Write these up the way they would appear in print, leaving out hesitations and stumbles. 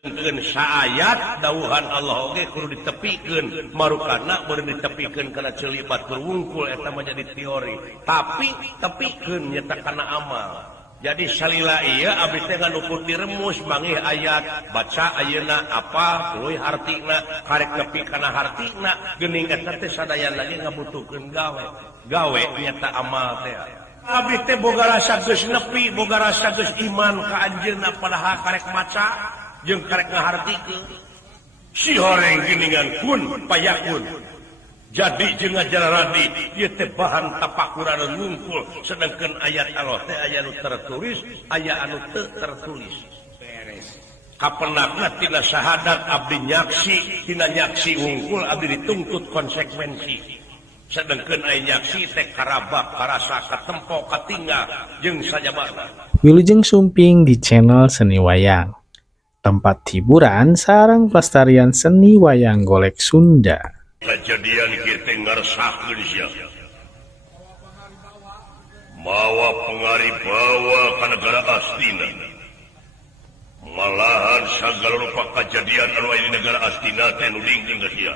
ayat dauhan Allah oge kudu ditepikeun marukana beureun ditepikeun kana celibat berwungkul eta mah jadi teori tapi tepikeun nyata kana amal jadi salila ieu abdi teh nganukur diremus mangih ayat baca ayeuna apa tuluy hartina karek nepi kana hartina geuning eta teh sadaya lagi ngabutuhkeun gawe nyata amal teh abdi teh boga rasa geus nepi boga rasa geus iman ka anjeunna padahal karek maca jeung karek ngahartikeun si horeng geuningan kun payakun jadi jeung ngajaradi ieu teh bahan tapakuran ngungkul sedengkeun ayat Allah teh aya nu tertulis aya anu teu tertulis beres kapenakna tina syahadat abdi nyaksi tina nyaksi ngungkul abdi dituntut konsekuensi sedengkeun aya nyaksi teh karabak karasa katempo katinggal jeung sajabana Wilujeng Sumping di channel Seni Wayang, tempat hiburan sareng pelestarian seni wayang golek Sunda. Kejadian kita ngeresahkeun sia mawa pengari bawa ka negara astina malahan sagala rupa kejadian anu aya di negara astina teh nu dingkeun ka sia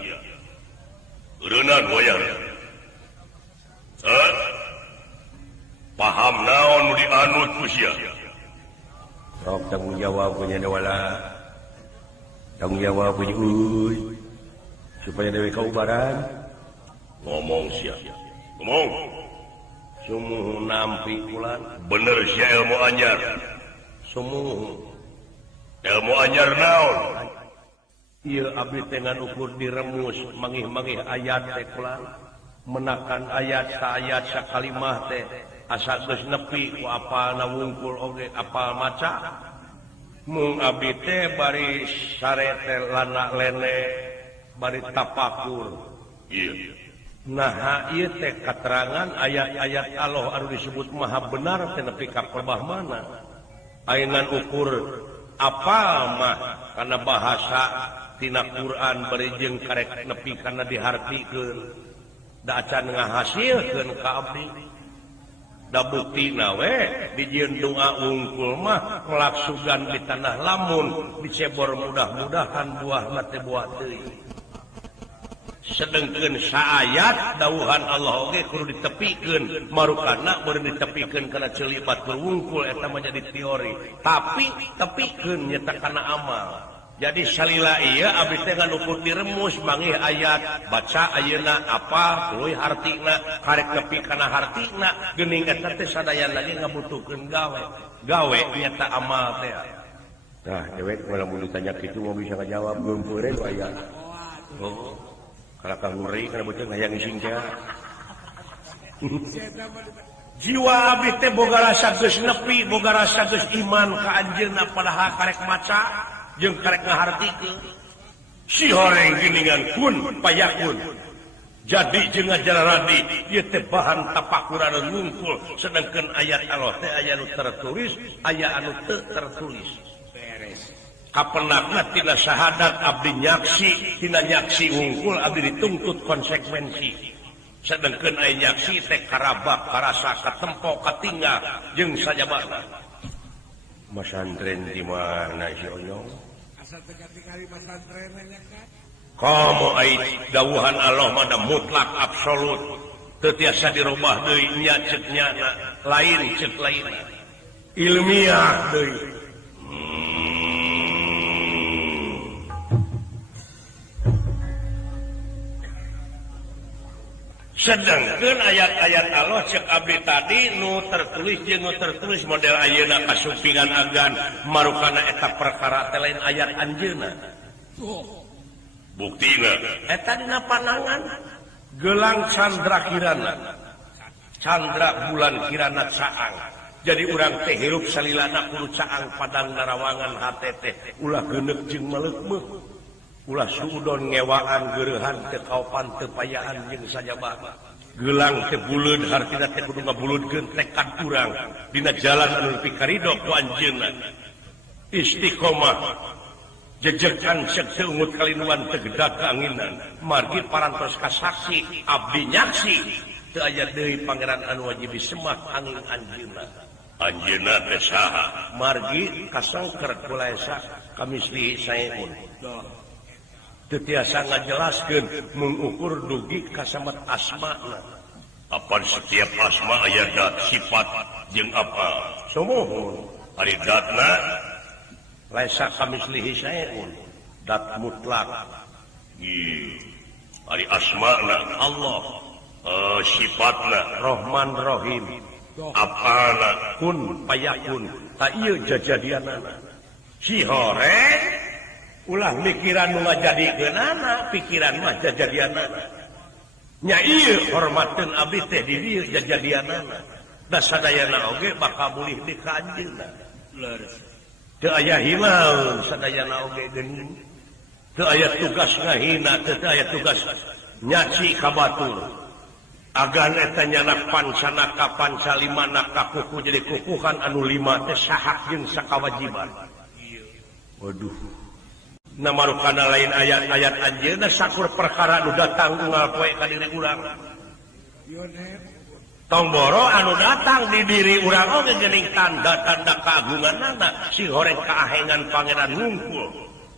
eureunnan wayang paham naon nu dianut ku sia sok tanggung jawab punya dewala tanggung jawab punya supaya dewe kaubaran ngomong sia ngomong sumuh nampi kulan bener sia ilmu anyar sumuh ilmu anyar naon ieu abdi teh nganukur diremus mangih-mangih ayat teh kulan menakan ayat sa ayat sa kalimah teh asa geus nepi ku apalna wungkul oge apal maca mung abdi teh bari sare teh lana lene bari tapakur ieu nah ieu teh katerangan ayat-ayat Allah anu disebut maha benar teh nepi ka pelebah mana ainan ukur apal mah kana bahasa tina Quran bari jeung karek nepi kana dihartikeun da acan ngahasilkeun ka abdi da buktina we dijieun doa wungkul mah ngelaksugan di tanah lamun dicebor mudah-mudahan buahna teh buah teuing sedengkeun saayat dauhan Allah oge kudu ditepikeun marukana beureun ditepikeun kana celibat berwungkul eta mah jadi teori tapi tepikeun nyata kana amal jadi salila ieu abdi teh nganukur diremus mangih ayat baca ayeuna apa tuluy hartina karek nepi kana hartina geuning eta teh sadaya lagi ngabutuhkeun gawe nyata amal teh nah dewek lamun ditanya kitu mah bisa ngajawab geumpeureun aya oh kalakah ngeri kana beuteung hayang ngising teh jiwa abdi teh boga rasa geus nepi boga rasa geus iman ka anjeunna padahal karek maca jeung karek ngahartikeun si horeng geuningan kun payakun jadi jeung ngajaradi ieu teh bahan tapakuran ngungkul sedengkeun ayat Allah teh aya nu tertulis aya anu teu tertulis beres kapenakna tina syahadat abdi nyaksi tina nyaksi ngungkul abdi dituntut konsekuensi sedengkeun aya nyaksi teh karabak karasa katempo katinggal jeung sajabana masantren di mana si Oyong? Asal teka-teka masantren kan? Kamu ai dawuhan Allah mah mutlak absolut. Teu tiasa dirubah deui nya ceuk nyana, lain ceuk lain. Ilmiah deui. Sedangkeun ayat-ayat Allah cek abdi tadi nu tertulis jeung nu tertulis model ayeuna kasumpingan agan marukana eta perkara teh lain ayat anjeunna. Buktina eta dina panangan gelang candra kirana. Candra bulan kirana caang. Jadi urang teh hirup salilana kudu caang padang narawangan hate teh ulah geuneuk jeung maleukmeuh. Ulah suudon ngewaan geurehan teu kaopan teu payaan jeung sajabana gelang teh buleud hartina teh kudu ngabuludkeun tekad urang dina jalan anu nepi ka ridho ku anjeunna istiqomah jejekan ceuk seungut kalinuan teu gedag kaanginan margi parantos ka saksi abdi nyaksi teu aya deui pangeran anu wajib disemak angin anjeunna teh saha margi kasangker kulaesa kamisli saeun teu tiasa ngajelaskeun mengukur dugi kasamat asmana apa setiap asma aya dat sifat jeung apa samohon ari datna laisa kamislihi saeun dat mutlak ari asmana Allah sifatna Rahman Rahim apana kun payakun tak ieu jajadianana si horeng ulah mikiran nu ngajadikeunana pikiran mah jajadianana nya ieu hormatkeun abdi teh di dieu jajadianana da sadayana oge bakal mulih di ka anjeunna teu aya hilaun sadayana oge geuning teu aya tugas ngahina teu aya tugas nyaci ka batur agan eta nyana pansana ka pansalimana ka kuku jadi kukuhan anu lima teh sahak jeung sakawajiban waduh namarukana lain ayat-ayat anjeunna sakur perkara nu datang unggal poe ka diri urang tong boro anu datang di diri urang oge geuning tanda-tanda kaagunganna si horeng kaahengan pangeran ngungkul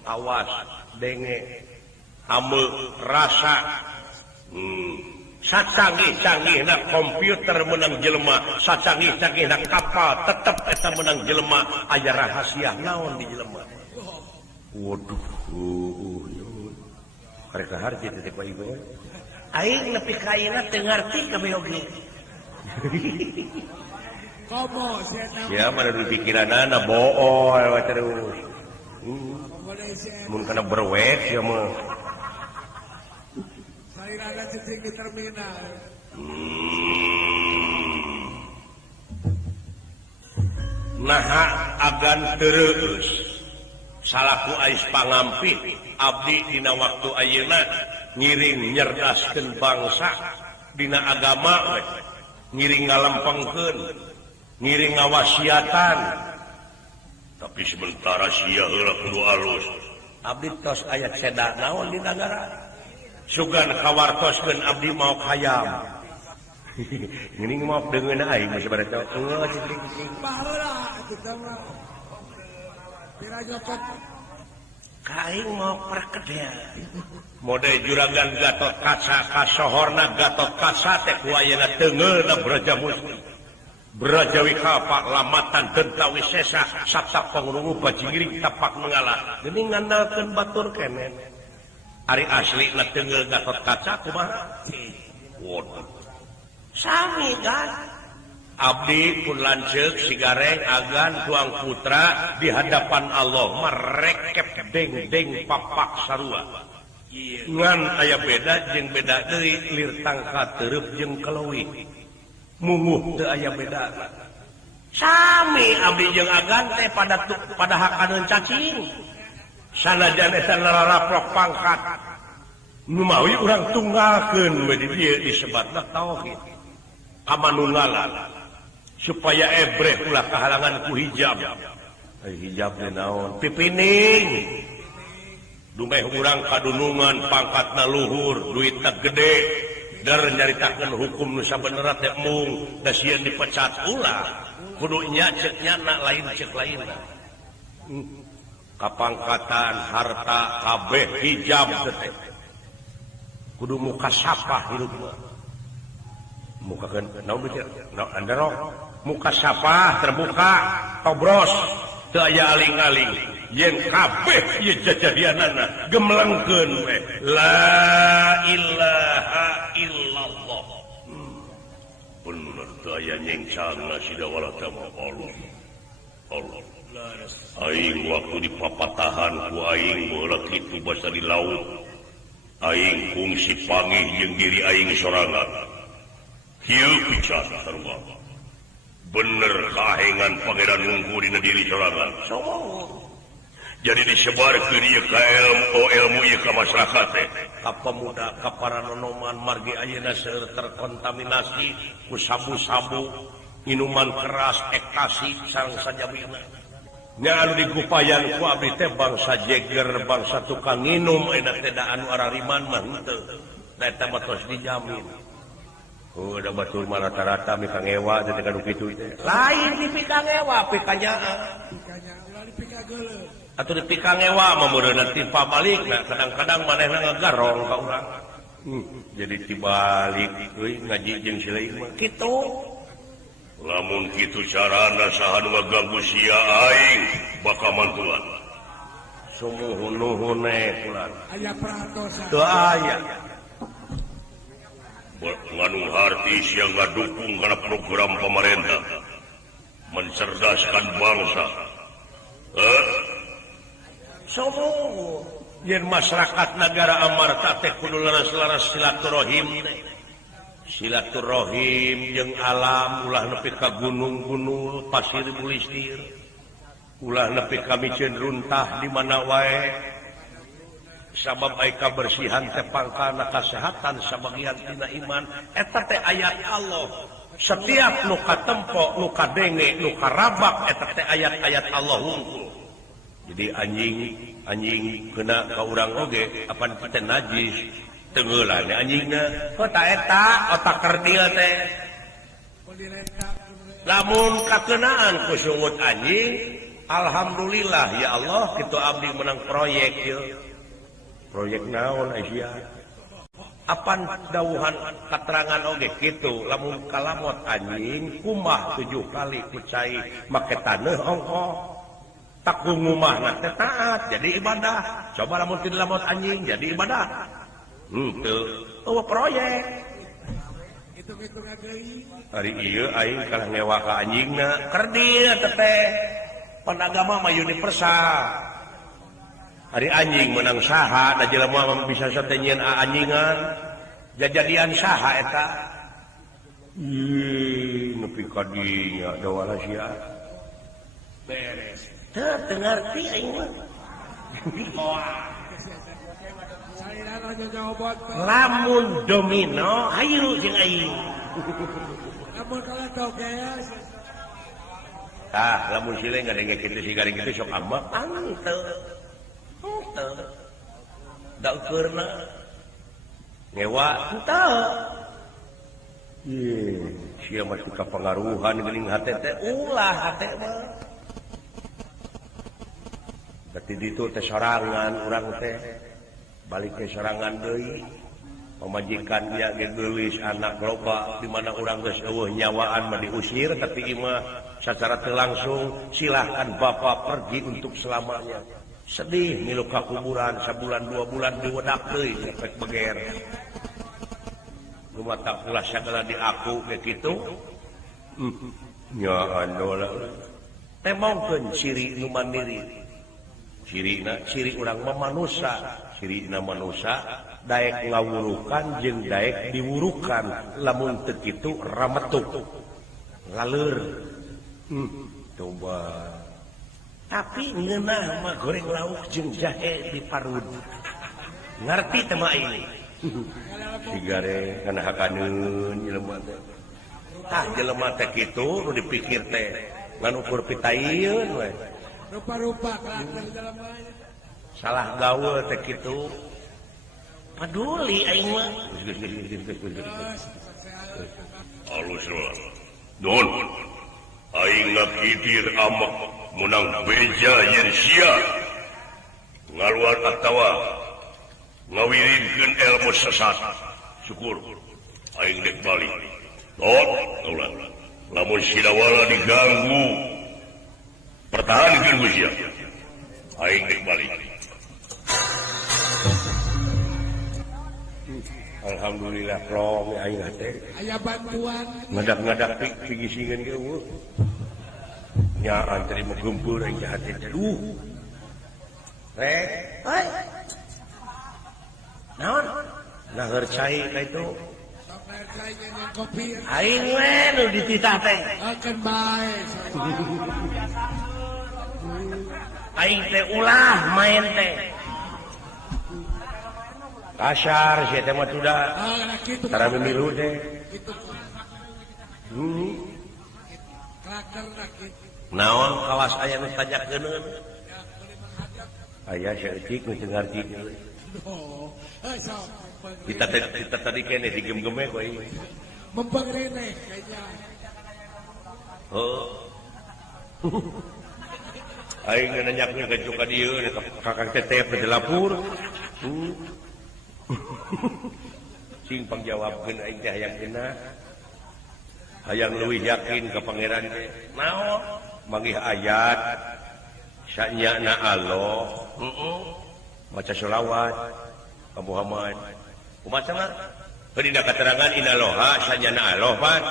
awas denge hame rasa sacanggih-canggihna komputer menang jelema sacanggih-canggihna kapal tetep eta menang jelema aya rahasia naon di jelema waduh karek harti teh Pak Ibu aing nepi ka ayeuna teu ngarti kabeh oge komo sia mana di pikiranana bool terus mun kana berwek ya mah salirana cicing di terminal naha agan terus salaku ais pangampi abdi dina waktu ayeuna ngiring nyerdaskeun bangsa dina agama ngiring ngalempengkeun ngiring ngawasiatan tapi sementara sia heula kudu alus abdi tos aya cedak naon di nagara sugan kawartoskeun abdi mau hayam geuning mau deungeun aing masih bareta cicing baheula kita mah pira nyokot kaing mau perkedel mode juragan Gatot Kaca kasohorna Gatot Kaca teh ku ayeuna teungeulna Brajamusti Brajawika Pak Lamatan Dentawi Sesa Saksa Pangrungu Bajingiring tapak mengalah geuning ngandalkeun batur kemen ari aslina teungeul Gatot Kaca kumaha waduh sami kan abdi pun lanceuk sigareng agan tuang putra di hadapan Allah merekep deng-deng papak sarua ngan aya beda jeung beda deui lir tangka teureub jeung keleuwih munguh teu aya beda sami abdi jeung agan teh pada hakaneun cacing sanajan eta naraprok pangkat nu mawi urang tunggalkeun we di dieu disebatna tauhid kamanunggalan supaya ebreh ulah kehalangan ku hijab hijab naon pipining dumeh urang kadunungan pangkatna luhur duitna gede dar nyaritakeun hukum nu sabenerna teh mung da sieun dipecat ulah kudu nya ceuk nyana lain ceuk lainna kapangkatan harta kabeh hijab teh kudu muka sapah hirup muka kan naon mikir naon andero muka sapah terbuka tobros teu aya aling-aling yen kabeh ieu jajadianana gemlengkeun we la ilaha illallah bener teu aya nyengcangna sida wala tama Allah aing waktu di papatahan ku aing baheula kitu basa di laut aing kungsi pangih jeung diri aing sorangan kieu pican sarua bener kahengan pangeran ngungku dina diri sorangan jadi disebarkeun ieu ka ilmu ieu ka masyarakat teh ka pemuda ka para nonoman margi ayeuna seueur terkontaminasi ku sabu-sabu minuman keras ekstasi sareng sajabina nya anu digupayan ku abdi teh bangsa jeger bangsa tukang nginum eta teh da anu arariman mah henteu da eta mah tos dijamin udah batur mah rata-rata mika ngewa jadi kanu kitu teh lain di pika ngewa pikanya ulah di pika geuleuh atau dipikang ewa memudahan tipa balik kadang-kadang manehna ngagarong ka urang jadi tibalik ngaji jeung si lain mah kitu lamun kitu carana saha nu ngaganggu sia aing bakal mantulan sumuhun-nuhun pulan aya peratosan teu aya nganu harti sia ngadukung kana program pemerintah mencerdaskan bangsa sumuhun yen masyarakat negara amarta teh kudu laras-laras silaturahim jeung alam ulah nepi ka gunung-gunung pasir bulistir ulah nepi ka micen runtah di mana wae sabab aya kabersihan teh pangkana kasehatan sabagian tina iman eta teh ayat Allah setiap nu katempo nu kadenge nu karabak eta teh ayat-ayat Allah hungkul jadi anjing kena ka urang oge apan kita najis tengeulan anjingna kota eta otak kerdieu teh lamun kakenaan ku sungut anjing alhamdulillah ya Allah kitu abdi menang proyek ieu proyek naon Asia apan dawuhan katerangan oge kitu lamun kalamot anjing kumah 7 kali kucai make taneuh ongkoh tak ngumah teh taat jadi ibadah coba lamun teu lamot anjing jadi ibadah teu proyek hitung-hitung deui hari ieu aing kalah ngewa ka anjingna keur dieu teh pan agama mah universal hari anjing menang saha da jelema bisa satenyeun anjingan jajadian saha eta nepi ka dinya da wala sia beres teu ngarti aing mah lamun domino hayu jeung aing lamun kalau toges lamun sile ngadenge kitu si garing kitu sok ambak henteu da ukeurna ngewa henteu sia mah teu kapangaruhan geuning hate teh ulah hate mah berarti ditu teh sorangan urang teh balik ke sorangan deui pamajikan dia ge geulis anak loba di mana urang geus eueuh nyawaan mah diusir tapi ieu mah secara teu langsung silahkan bapak pergi untuk selamanya sedih milu ka kuburan sabulan 2 bulan diwedak deui efek beger lumata ulah sagala di aku ge kitu nya andola teh mongkeun ciri nu mandiri ciri urang mah manusia cirina manusia daek ngawurukan jeung daek diwurukan lamun teu kitu rametuk laleur coba tapi ngeunah mah goreng lauk jeung jahe diparud ngarti teh mah ini sigare kana hakaneun jelema teh tah jelema teh kitu nu dipikir teh ngan ukur pitayieun we rupa-rupa karakter jelema salah gawe teh kitu peduli aing mah alus don aing ngapitir amak menang beja yen sia ngaluar atawa ngawirinkeun ilmu sesat syukur aing dek balik tot ulah lamun sidawala diganggu pertahankeun ku sia aing dek balik alhamdulillah plong aing teh aya bantuan ngadak-ngadak pigisingeun ge eueuh nya antri mah geumpeur aing teh hate teh rek hei naon naheur cai ka itu sok air cai jeung kopi aing we nu dititah teh akan bae aing teh ulah main teh kasar sih teh mah sudah kitu tara mimilu teh kitu karakterna kitu naon kawas aya nu tajakeun aya saeutik nu teu ngarti oh sok kita tadi kene digem-geme ku ieu mempengrene kayaknya oh aing nanyakeun ka juga dieu kakang tetep di lapur. Sing pangjawabkeun aing teh hayang cenah. Hayang leuwih yakin ka pangeran teh. Naon? Manggih ayat sanyana Allah. Maca sholawat ka Muhammad. Kumaha? Dina keterangan inaloha sanyana Allah pan.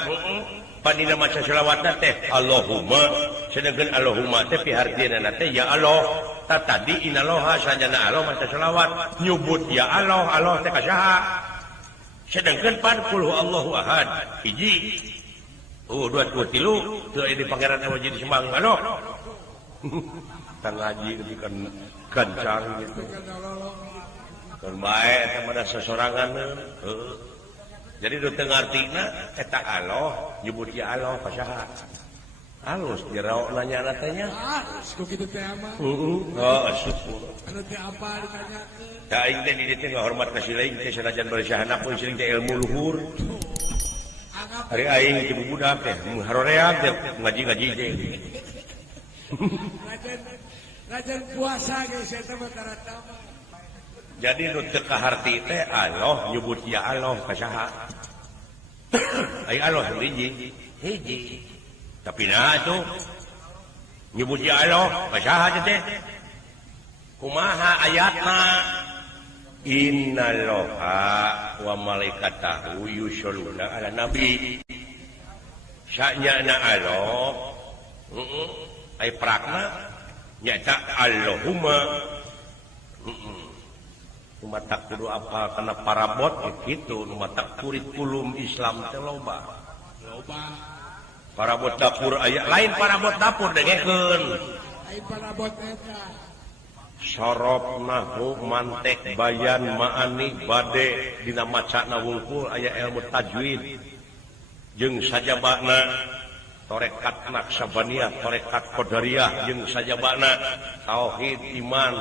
Padina maca sholawatna teh Allahumma sedengkeun Allahumma teh pihartieuna teh ya Allah. Tadi inaloha sanyana Allah maca sholawat nyebut ya Allah Allah teh kasaha? Sedengkeun pan qul huwallahu ahad hiji. 2 3 teu aya di pangeran wajib disembah Allah. Tang ngaji kan gancang gitu. Kan bae teh mah sesorangan. Jadi do teu ngartina eta Allah nyebut ya Allah kasaha? Halus jero nanya teh nya. Ku kitu teh mah. Syukur. Anu teh apa ditanyakeun? Da aing teh di dieu ngahormat ka sileing teh sanajan bersahana pun sileing teh ilmu luhur. Hari aing ibu budak teh haroreag teh ngaji-ngaji teh. Rajan puasa geus eta mah tarata. Jadi nu teu kaharti teh Allah nyebut ya Allah kasaha? Ai Allah hiji. Tapi nah tuh nyebut ya Allah kasaha teh? Kumaha ayatna? Innallaha wa malaikatahu yusholluna ala nabi. Sanyana Allah. Ai prakna nyata Allahumma. Matak kudu apa kena parabot gitu matak kurikulum Islam teh loba parabot dapur aya lain parabot dapur dengekeun Lain parabot eta. sorop nahu mantek bayan maani bade dina macana wungkul aya ilmu tajwid jeung sajabana torekat naksabaniyah torekat qadariyah jeung sajabana tauhid iman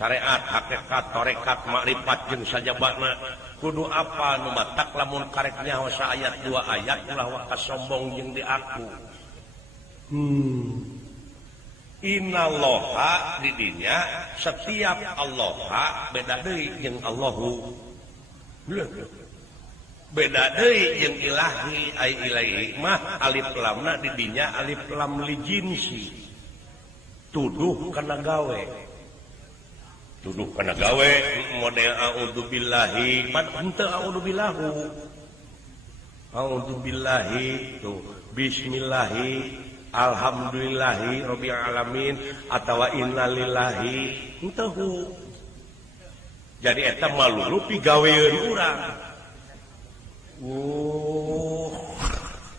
syariat, hakikat, torekat, makrifat jeung sajabana kudu apa nu matak lamun karek nyaho ayat 2 ayat ulah wakas sombong jeung di aku. Innallaha di dinya setiap Allaha beda deui jeung Allahu. Beda deui jeung ilahi ai ilahi mah alif lamna di dinya alif lam li jinsi. Tuduh kana gawe. Tuduh kana gawe model a'udzubillahi padahal henteu a'udzubillahu a'udzubillahi tuh bismillahi alhamdulillahi rabbil alamin atawa innalillahi henteu jadi eta malulu pigaweun urang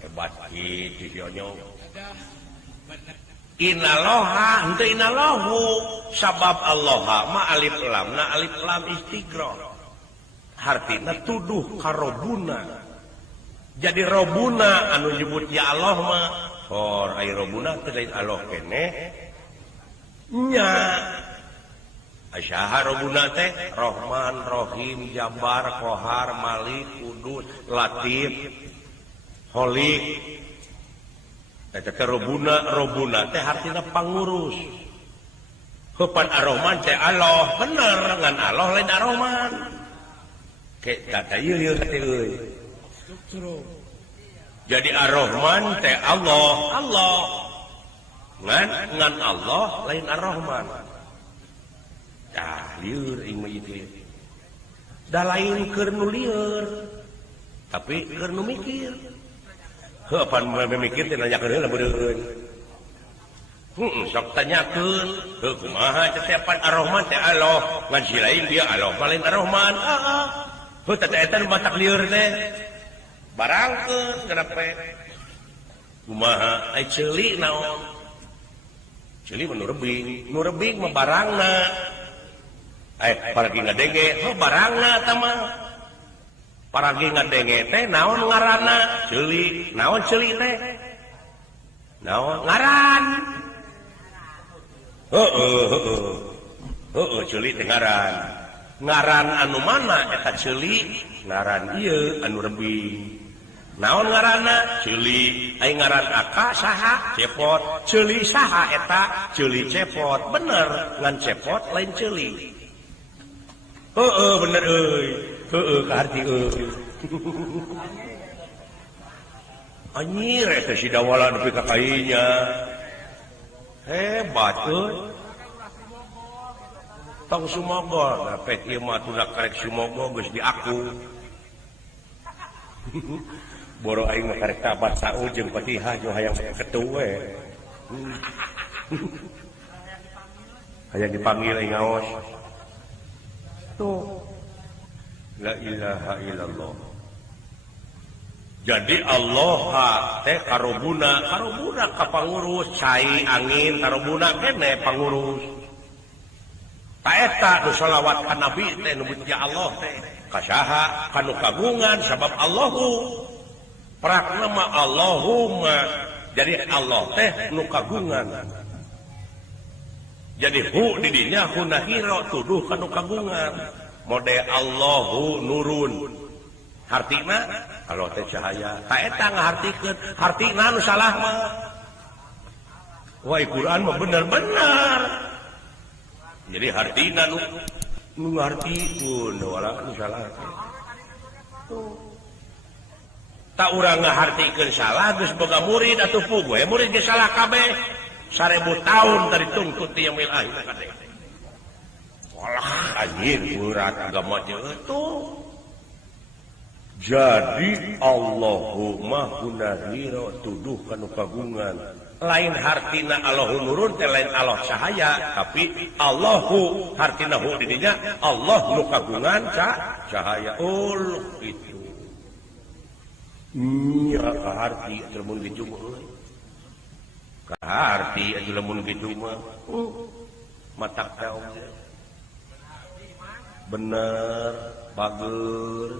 hebat kitu sionyo Inaloha henteu inalahu sabab Allah ma alif lamna alif lam istighraq hartina tuduh ka robuna jadi robuna anu nyebut ya Allah mah ai robuna teh lain Allah kene nya asyaha robuna teh Rahman Rahim Jabbar Qahar Malik Qudus Latif Holik eta teh robuna teh artina pangurus. Heupan Ar-Rahman teh Allah, bener ngan Allah lain Ar-Rahman. Ke tata ieu teh euy. Jadi Ar-Rahman teh Allah. Ngan Allah lain Ar-Rahman. Tah lieur ieu mah ieu. Da lain keur nu lieur. Tapi keur nu mikir. Heupan memikir teh nanyakeun heula beureun. Sok tanyakeun, heuh kumaha teh Ar-Rahman teh Allah, ngan si lain dia Allah lain Ar-Rahman. Heuh teh eta nu batak lieur teh. Barangkeun kenapa? Kumaha ai ceuli naon? Ceuli mah nu rebing mah barangna. Paragi ngadenge, heuh barangna tah mah. Paragi ngadenge teh naon ngaranna? Ceuli. Naon ceuli teh? Naon ngaran? Ceuli teh ngaran. Ngaran anu mana eta ceuli? Ngaran ieu anu rebing. naon ngaranna ceuli ai ngaran aka saha cepot ceuli saha eta ceuli cepot bener ngan cepot lain ceuli bener euy ka harti euy anjir eta si dawala nepi ka kainya hebat euy tong sumogo nah pek ieu mah tunda karek sumogo geus di aku boro aing mah karek tabat saeu jeung Fatihah jo hayang ketu we hayang dipanggil aing ngaos tuh la ilaha illallah jadi Allah teh karobuna ka pangurus cai angin karobuna kene pangurus ta eta nu shalawat ka nabi teh nu ya Allah teh kasaha kanu kagungan sabab Allahu prakna mah Allahumma jadi Allah teh nu kagungan jadi hu di dinya hunahiro tuduh kanu kagungan mode Allahu nurun hartina Allah teh cahaya ta eta ngahartikeun hartina nu salah mah wah Quran mah bener-bener jadi hartina nu ngartikeun wala nu salah tak urang ngahartikeun salah geus boga murid atuh puguh murid geus salah kabeh 1000 tahun dari tungtut ti yaumil akhir kadeh walah anjir urat agama itu jadi Allahumma hunahiro tuduh kanu kagungan lain hartina Allahu nurun teh lain Allah cahaya tapi Allahu hartina hu di dinya Allah nu kagungan cahaya itu nya kaharti lamun kitu mah kaharti atuh lamun kitu mah matak taong bener bager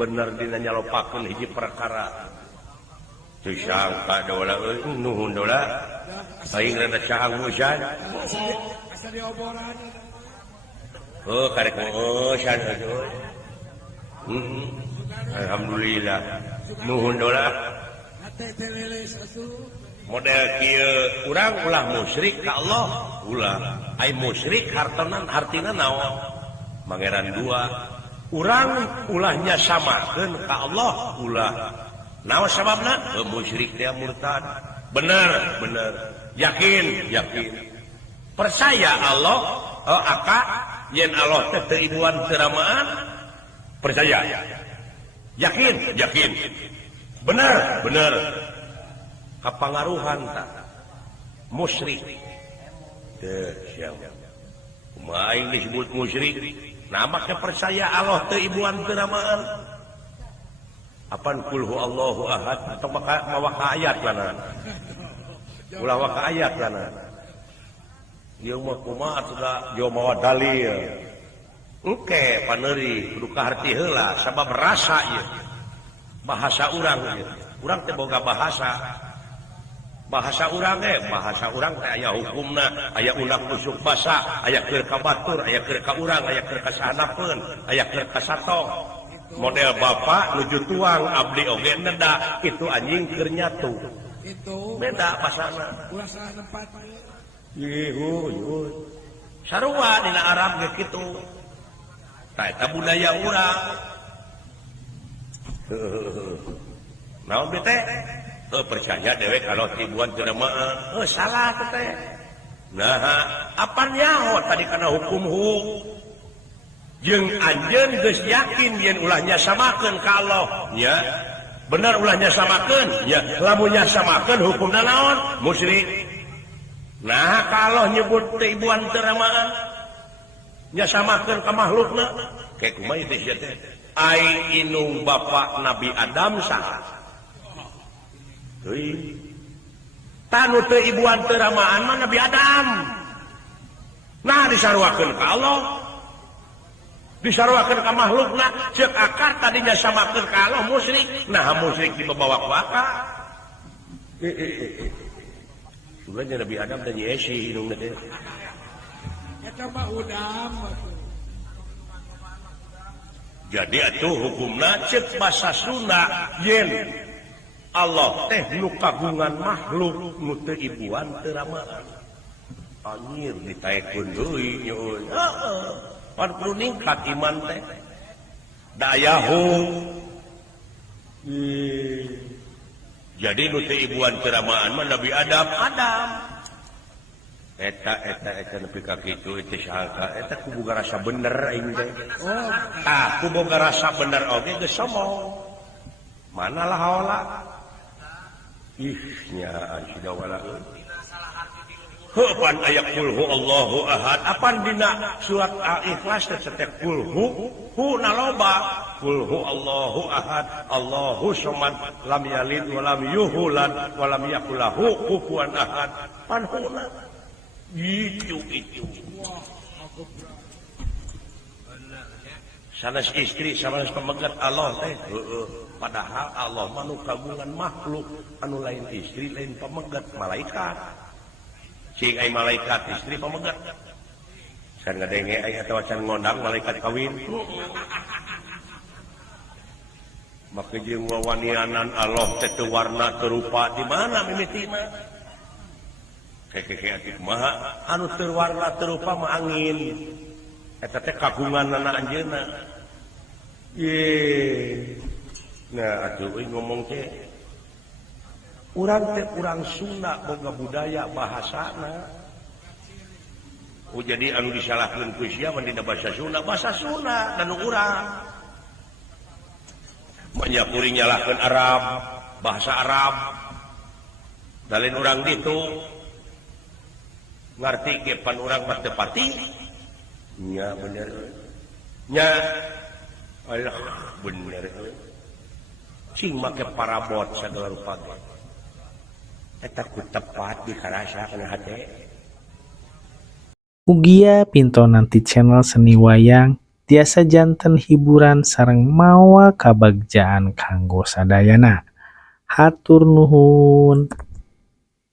bener dina nyalopakeun hiji perkara teu sangka dola euy nuhun dola aing rada cahang hujan asa dioboran karek hujan euy alhamdulillah nuhun dola hate teh leles atuh model kieu urang ulah musyrik ka Allah ulah ai musyrik hartina naon mangeran dua urang ulahnya samakeun ka Allah ulah naon sababna musyrik teh murtad bener yakin percaya Allah aka yen Allah teh teu ibuan teu ramaan percaya yakin bener kapangaruhan tak musyrik teu siapa kumaha aing disebut musyrik namakna percaya Allah teu ibuan teu ramaan apan kulhu Allahu ahad atau mawa ka ayat lana ulah wa ka ayat lana ieu mah kumaha sudah jauh mawa dalil engke paneuri kudu kaharti heula sabab rasa ieu bahasa urang ieu urang teh boga bahasa urang teh aya hukumna aya undang usuk basa aya keur ka batur aya keur ka urang aya keur ka sahanapeun aya keur ka satong model bapak nuju tuang abdi oge neda itu anjing keur nyatu itu beda basana ulah salah nempat yuh sarua dina Arab ge kitu ta eta budaya urang naon teh percaya dewek kalau tibuan teu ramaan salah teh nah apa nyaho tadi kana hukum jeung anjeun geus yakin yen ulahnya samakeun ka Allah nya bener ulahnya samakeun nya lamun nya samakeun hukumna naon musyrik nah kalau nyebut teh ibuan teu ramaan nya samakeun ka makhlukna kayak kumaha teh sia teh ai inung bapak Nabi Adam saha euy tanu teu ibuan teu ramaan mah Nabi Adam nah disarwakeun ka Allah disarwakeun ka makhlukna ceuk akar tadinya samakeun ka Allah musyrik nah musyrik dibawa ku akar sebenarnya Nabi Adam dan Yesi inungna teh eta mah udam jadi atuh hukumna cek basa Sunda yen Allah teh nu kagungan makhluk nu teu ibuan teu ramalan anjir ditaekeun deui nyeueun pan kudu ningkat iman teh dayahu jadi nu teu ibuan teu ramalan mah Nabi Adam eta nepi ka kitu teh sangka eta ku boga rasa bener aing teh ku boga rasa bener oge geus sombong manalah haola nya sudah wala pan aya qul huwallahu ahad apan dina surat al-ikhlas teh qul hu naloba qul huwallahu ahad Allahu samad lam yalid wa lam yulad wa lam yakul lahu kufuwan ahad pan huna itu sanes istri sanes pemegat Allah teh padahal Allah manu kagungan makhluk anu lain istri lain pemegat malaikat cing ai malaikat istri pemegat can ngadenge ai atawa can ngondang malaikat kawin maka jeung wawanianan Allah teh teu warna teu rupa di mana mimitina keke maha anu teu warna teu rupa mah angin eta teh kagunganna anjeunna nah atuh ngomong teh urang teh urang Sunda boga budaya bahasana jadi anu disalahkeun ku sia mun dina bahasa Sunda dan urang nya kuring nyalahkeun Arab bahasa Arab dalin urang ditu ngarti ge pan urang mah teu pati nya bener nya Allah bener cing make parabot sagala rupa ge eta ku tepat dikarasakeun hate Ugia pintonan ti channel Seni Wayang tiasa janten hiburan sareng mawa kabagjaan kanggo sadayana. Hatur nuhun.